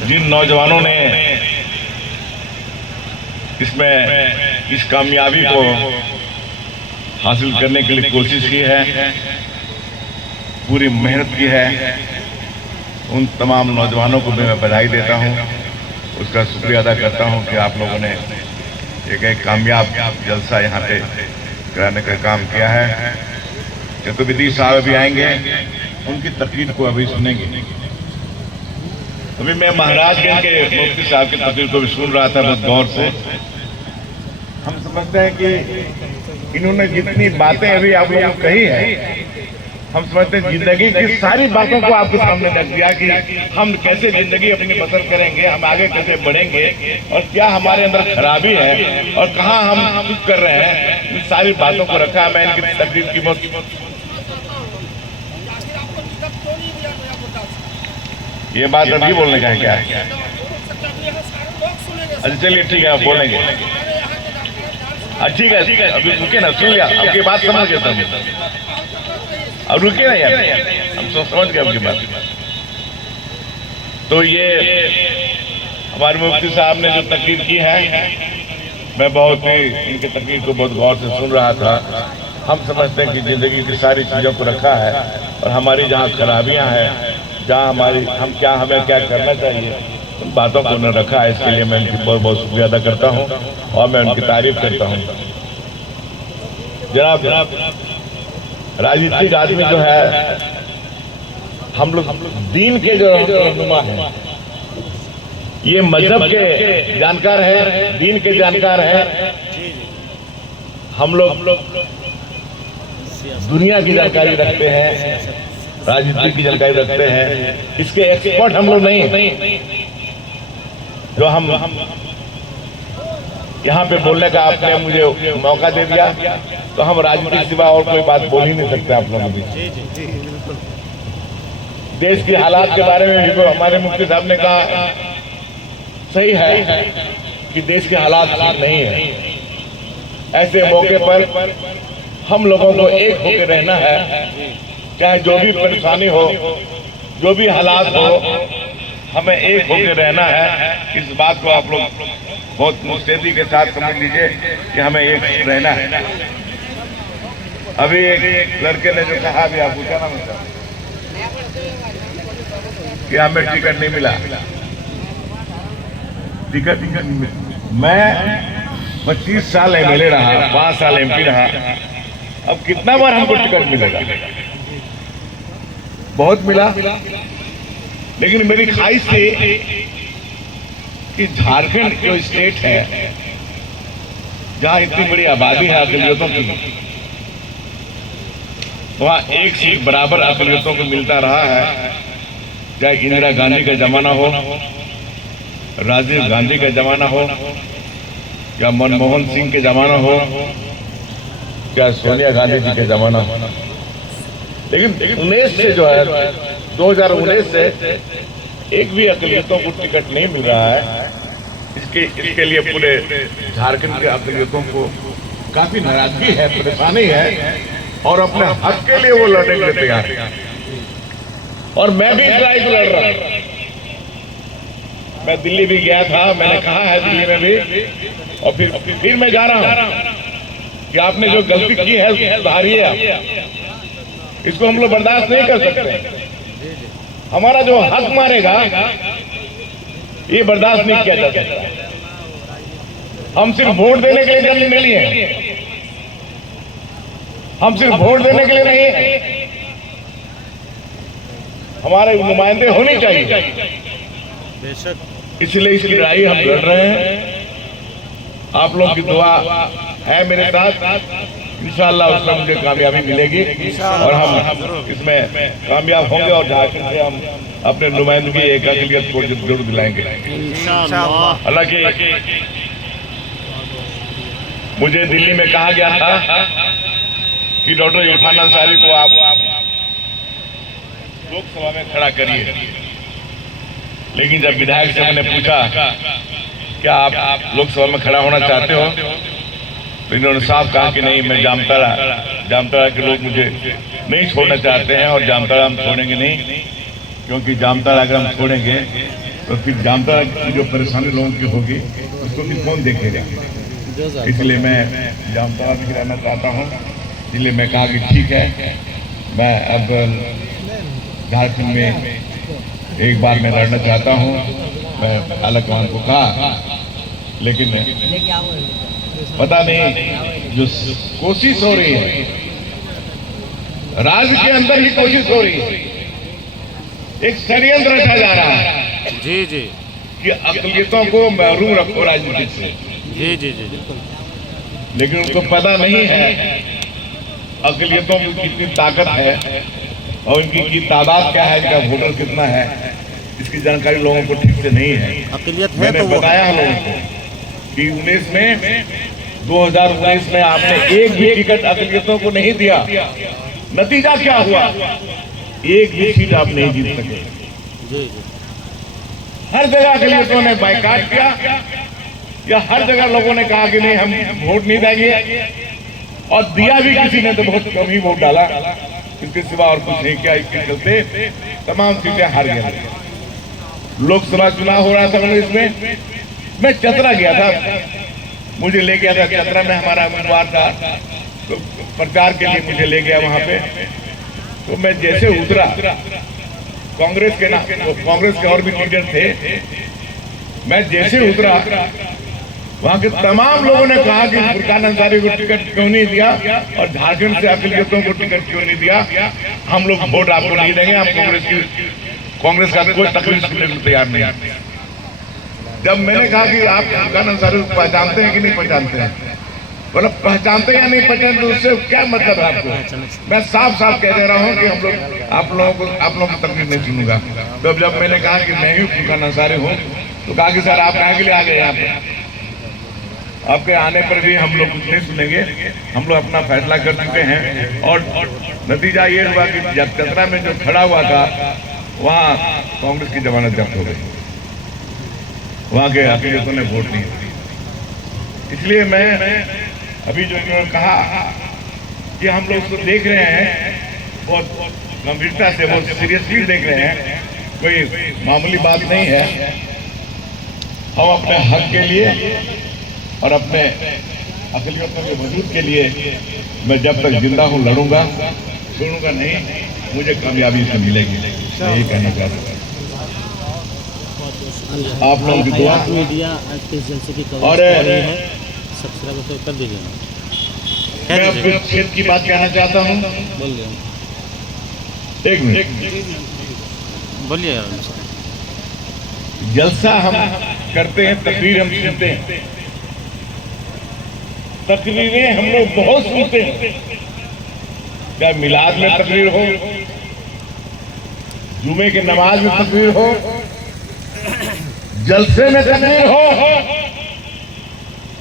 जिन नौजवानों ने इसमें इस कामयाबी को हासिल करने के लिए कोशिश की है, पूरी मेहनत की है, उन तमाम नौजवानों को भी मैं बधाई देता हूं, उसका शुक्रिया अदा करता हूं कि आप लोगों ने एक कामयाब जलसा यहाँ पे कराने का काम किया है। चतुर्वेदी साहब अभी आएंगे, उनकी तकरीर को अभी सुनेंगे। अभी मैं महाराजगंज के मुफ्ती साहब की तकरीर को भी सुन रहा था बहुत गौर से। हम समझते हैं कि इन्होंने जितनी बातें अभी आप लोगों को कही है, हम समझते हैं जिंदगी की सारी बातों को आपके सामने रख दिया कि हम कैसे जिंदगी अपनी बसर करेंगे, हम आगे कैसे बढ़ेंगे और क्या हमारे अंदर खराबी है और कहाँ हम कुछ कर रहे हैं, इन सारी बातों को रखा है। मैं इनकी तकरीर की बहुत ये बात अभी बोलने का है क्या? अच्छा चलिए ठीक है, आप बोलेंगे। ठीक है, अभी रुके ना, सुन लिया आपकी बात, समझ गया था। अब रुके ना यार, हम समझ गए आपकी बात। तो ये हमारे मुफ्ती साहब ने जो तकरीर की है, मैं बहुत ही इनकी तकरीर को बहुत गौर से सुन रहा था। हम समझते हैं कि जिंदगी की सारी चीज़ों को रखा है और हमारी जहाँ खराबियाँ हैं, जहाँ हमें क्या करना चाहिए, उन बातों को उन्होंने रखा है। इसके लिए मैं उनकी बहुत बहुत शुक्रिया अदा करता हूँ और मैं उनकी तारीफ करता हूँ। जनाब, राजनीतिक आदमी जो है, हम लोग दीन के जो रहनुमा हैं, ये मजहब के जानकार हैं, दीन के जानकार हैं। हम लोग दुनिया की जानकारी रखते हैं, राजनीति की जानकारी रखते हैं, इसके एक्सपर्ट हम लोग नहीं। जो हम यहाँ पे बोलने का आपने मुझे मौका दे दिया, तो हम राजनीति के सिवा और कोई बात बोल ही नहीं सकते। आप लोगों भी देश की हालात के बारे में भी तो हमारे मुफ्ती साहब ने कहा, सही है कि देश के हालात ठीक नहीं है। ऐसे मौके पर हम लोगों को एक होकर रहना है, चाहे जो भी परेशानी हो, जो भी हालात हो, हमें एक होकर रहना है। इस बात को आप लोग बहुत मुस्तैदी के साथ समझ लीजिए कि हमें एक रहना है। अभी एक लड़के ने जो कहा, अभी आप पूछा ना मुझसे कि हमें टिकट नहीं मिला, टिकट नहीं मिला। मैं 25 साल एमएलए रहा, 5 साल एमपी रहा, अब कितना बार हमको टिकट मिलेगा? बहुत मिला, लेकिन मेरी ख्वाहिश थी कि झारखंड जो स्टेट है, जहां इतनी बड़ी आबादी है अकलियतों की, वहां एक सीट बराबर अकलियतों को मिलता रहा है। चाहे इंदिरा गांधी का जमाना हो, राजीव गांधी का जमाना हो, या मनमोहन सिंह के जमाना हो, क्या सोनिया गांधी जी के जमाना हो। लेकिन 19 से जो है 2019 से एक भी अकलियतों को टिकट नहीं मिल रहा है। इसके लिए पूरे झारखंड के अकलियतों को काफी नाराजगी है, परेशानी है और अपने हक के लिए वो लड़ने के लिए तैयार है। और मैं भी ट्राई लड़ रहा हूं। मैं दिल्ली भी गया था, मैंने कहा है दिल्ली में भी, और फिर मैं जा रहा हूं कि आपने जो गलती की है सुधारिए आप। इसको हम लोग बर्दाश्त नहीं कर सकते। हमारा जो हक मारेगा, ये बर्दाश्त नहीं किया जा सकता। हम सिर्फ वोट देने के लिए जन्म नहीं लिए, हम सिर्फ वोट देने के लिए नहीं, हमारे नुमाइंदे होने चाहिए। इसलिए इस लड़ाई हम लड़ रहे हैं। आप लोगों की दुआ है मेरे साथ, इंशाअल्लाह उसमें मुझे कामयाबी मिलेगी और हम इसमें कामयाब होंगे और झारखंड से हम अपने नुमाइंदगी एक अकलियत को जरूर दिलाएंगे। हालांकि मुझे दिल्ली में कहा गया था कि डॉक्टर इरफान अंसारी को आप लोकसभा में खड़ा करिए, लेकिन जब विधायक से मैंने पूछा क्या आप लोकसभा में खड़ा होना चाहते हो, तो इन्होंने साफ कहा कि नहीं, मैं जामताड़ा के लोग मुझे नहीं छोड़ना चाहते हैं और जामताड़ा हम छोड़ेंगे नहीं, क्योंकि जामताड़ा अगर हम छोड़ेंगे तो फिर जामताड़ा की जो परेशानी लोगों की होगी उसको फिर कौन देखेगा। इसलिए मैं जामताड़ा में रहना चाहता हूँ। इसलिए मैं कहा कि ठीक है, मैं अब झारखंड में एक बार मैं लड़ना चाहता हूँ। मैं आलकमान को कहा, लेकिन पता नहीं जो कोशिश हो रही है, राज्य के अंदर ही कोशिश हो रही है, एक षड्यंत्र रचा जा रहा है जी जी कि अक़लियतों को महरूम रखो राजनीति से। जी जी जी लेकिन उनको पता नहीं है अक़लियतों में कितनी ताकत है और इनकी तादाद क्या है, इनका वोटर कितना है, इसकी जानकारी लोगों को ठीक से नहीं है। अक़लियत है मैंने तो बताया लोगों को कि 2019 में आपने एक भी टिकट अक़लियतों को नहीं दिया। नतीजा क्या हुआ? एक भी सीट आप नहीं जीत सके। जी जी हर जगह अक़लियतों ने बाइकाट किया या हर जगह लोगों ने कहा कि नहीं हम वोट नहीं देंगे, और दिया भी किसी ने तो बहुत कम ही वोट डाला, इसके सिवा और कुछ नहीं किया। इसके चलते तमाम सीटें हार गए। लोकसभा चुनाव हो रहा था, इसमें मैं चतरा गया था, मुझे ले गया था चतरा में, हमारा उम्मीदवार था तो प्रचार के लिए मुझे ले गया वहां पे। तो मैं जैसे उतरा, कांग्रेस के और भी लीडर थे, मैं जैसे उतरा वहां के तमाम लोगों ने कहा कि फुरकान अंसारी को टिकट क्यों नहीं दिया और झारखंड से अक़लियतों को टिकट क्यों नहीं दिया, हम लोग वोट आपको नहीं देंगे, हम कांग्रेस का कोई तकलीफ सुनने को तैयार नहीं। जब मैंने कहा कि आप फुरकान अंसारी को पहचानते हैं कि नहीं पहचानते हैं, मतलब पहचानते या नहीं पहचानते उससे क्या मतलब है आपको। मैं साफ साफ कह दे रहा हूँ कि आप लोगों की तकलीफ नहीं सुनूंगा। तो जब मैंने कहा कि मैं ही फुरकान अंसारी हूँ, तो कहा कि सर आप कहाँ के लिए आ गए यहाँ पे, आपके आने पर भी हम लोग कुछ नहीं सुनेंगे, हम लोग अपना फैसला कर चुके हैं। और नतीजा ये हुआ कि जब चतरा में जो खड़ा हुआ था वहाँ कांग्रेस की जमानत जब्त हो गई, वहाँ के अक़लियतों ने वोट नहीं दिया। इसलिए मैं अभी जो इन्होंने कहा कि हम लोग उसको देख रहे हैं, बहुत गंभीरता से, बहुत सीरियसली देख रहे हैं, कोई मामूली बात नहीं है। हम अपने हक के लिए और अपने अक़लियतों के वजूद के लिए मैं जब तक जिंदा हूँ लड़ूंगा, छोड़ूंगा नहीं, मुझे कामयाबी से मिलेगी। यही कहना चाहता हूँ। आप लोगों की दुआ मीडिया आज के जलसे की और सब्सक्राइब कर दीजिए। मैं अपने क्षेत्र की बात कहना चाहता हूँ। एक मिनट बोलिए। जलसा हम करते हैं, तकरीर हम सुनते हैं, तकरीरें हम लोग बहुत सुनते हैं, चाहे मिलाद में तकरीर हो, जुमे की नमाज में तकरीर हो, जलसे में तकरीर हो।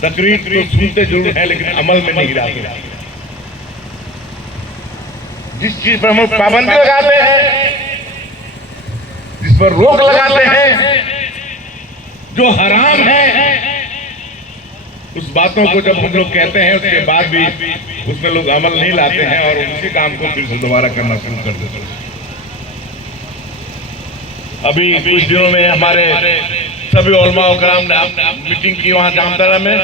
तकरीर तो सुनते जरूर है लेकिन अमल में नहीं लाते। जिस चीज पर हम पाबंदी लगाते हैं, जिस पर रोक लगाते हैं, जो हराम है, उस बातों को जब हम लोग कहते हैं उसके बाद भी उसमें लोग अमल नहीं लाते हैं और उसी काम को फिर से दोबारा करना शुरू कर देते हैं। अभी कुछ दिनों में हमारे सभी उलमा और कराम ने मीटिंग की वहां जामताड़ा में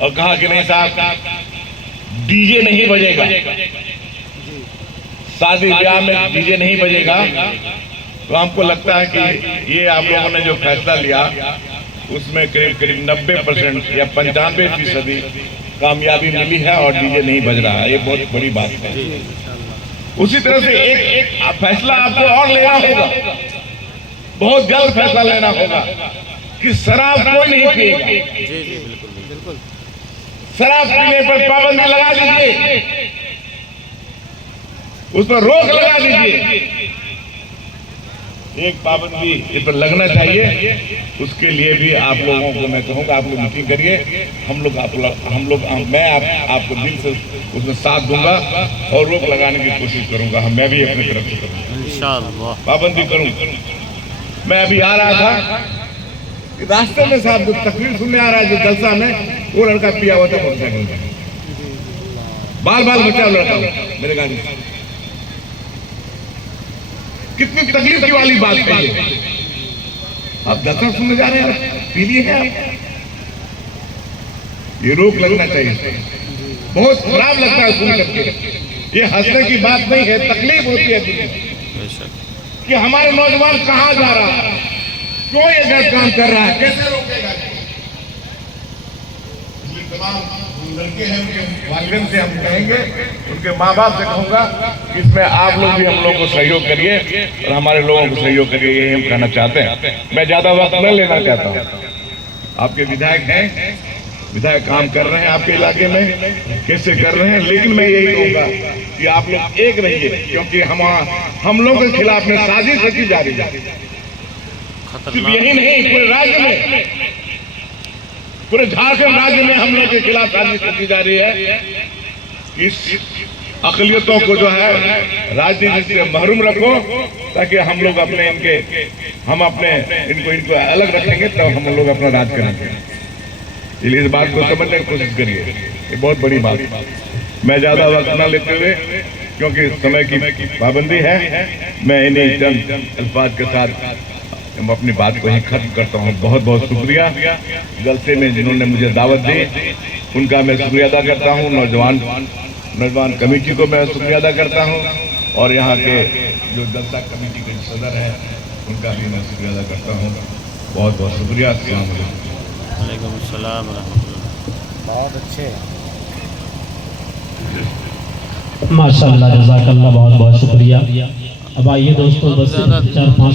और कहा कि नहीं साहब डीजे नहीं बजेगा, शादी ब्याह में डीजे नहीं बजेगा। तो हमको लगता है कि ये आप लोगों ने जो फैसला लिया उसमें करीब करीब 90% या 95% कामयाबी मिली है और डीजे नहीं बज रहा है। ये बहुत बड़ी बात है। उसी तरह से एक फैसला आपको और लेना होगा, बहुत जल्द फैसला लेना होगा कि शराब कोई नहीं पिएगा। जी जी बिल्कुल। शराब पीने पर पाबंदी लगा दीजिए, उस पर रोक लगा दीजिए। एक पाबंदी इस पर लगना चाहिए। उसके लिए भी आप लोगों को मैं कहूँगा आप लोग मीटिंग करिए। मैं आपको दिल से उसमें साथ दूंगा और रोक लगाने की कोशिश करूंगा। मैं भी अपनी तरफ से करूँगा, इंशाअल्लाह पाबंदी करूँगा। मैं अभी आ रहा था, रास्ते में साहब जो तकरीर सुनने आ रहा है, जो जलसा में वो लड़का पिया हुआ था मोटरसाइकिल में, बाल बचा लड़का मेरे गाड़ी से। कितनी तकलीफ की वाली बात है। आप दर्शन सुनने जा रहे हैं, पी लिए हैं आप? ये रोक लगना चाहिए। बहुत खराब लगता है सुन करके। ये हंसने की बात नहीं है, तकलीफ होती है बेशक। कि हमारे नौजवान कहाँ जा रहा है, क्यों ये गलत काम कर रहा है, कैसे रोकेगा। इसलिए तमाम लड़के हैं, उनके वालिदैन से हम कहेंगे, उनके माँ बाप से कहूंगा कि इसमें आप लोग भी हम लोग को सहयोग करिए और हमारे लोगों को सहयोग करिए, ये हम कहना चाहते हैं। मैं ज्यादा वक्त न लेना चाहता हूँ। आपके विधायक हैं, विधायक काम कर रहे हैं आपके इलाके में, कैसे कर रहे हैं, लेकिन मैं यही कहूंगा कि आप लोग एक रहिए, क्योंकि हम लोगों के खिलाफ में साजिश रची जा रही है। सिर्फ यही नहीं, पूरे राज्य में, पूरे झारखंड राज्य में हम लोग के खिलाफ साजिश रची जा रही है। इस अकलियतों को जो है राजनीति से महरूम रखो, ताकि हम लोग अपने इनको अलग रखेंगे, तब हम लोग अपना राज करेंगे। इसलिए इस बात को समझने की कोशिश करिए, ये बहुत बड़ी बात है। मैं ज्यादा वक्त न लेते हुए, क्योंकि समय की पाबंदी है, मैं इन्हीं चंद अल्फाज के साथ अपनी बात को ही खत्म करता हूँ। बहुत बहुत शुक्रिया जलसे में जिन्होंने मुझे दावत दी, उनका मैं शुक्रिया अदा करता हूँ। नौजवान कमेटी को मैं शुक्रिया अदा करता हूँ, और यहाँ के जो जलसा कमेटी के सदर हैं उनका भी मैं शुक्रिया अदा करता हूँ। बहुत बहुत शुक्रिया। अस्सलाम वालेकुम अस्सलाम व रहमतुल्लाह। बहुत अच्छे, माशाअल्लाह, जज़ाकल्लाह, बहुत बहुत शुक्रिया। अब आइए दोस्तों, बस 4-5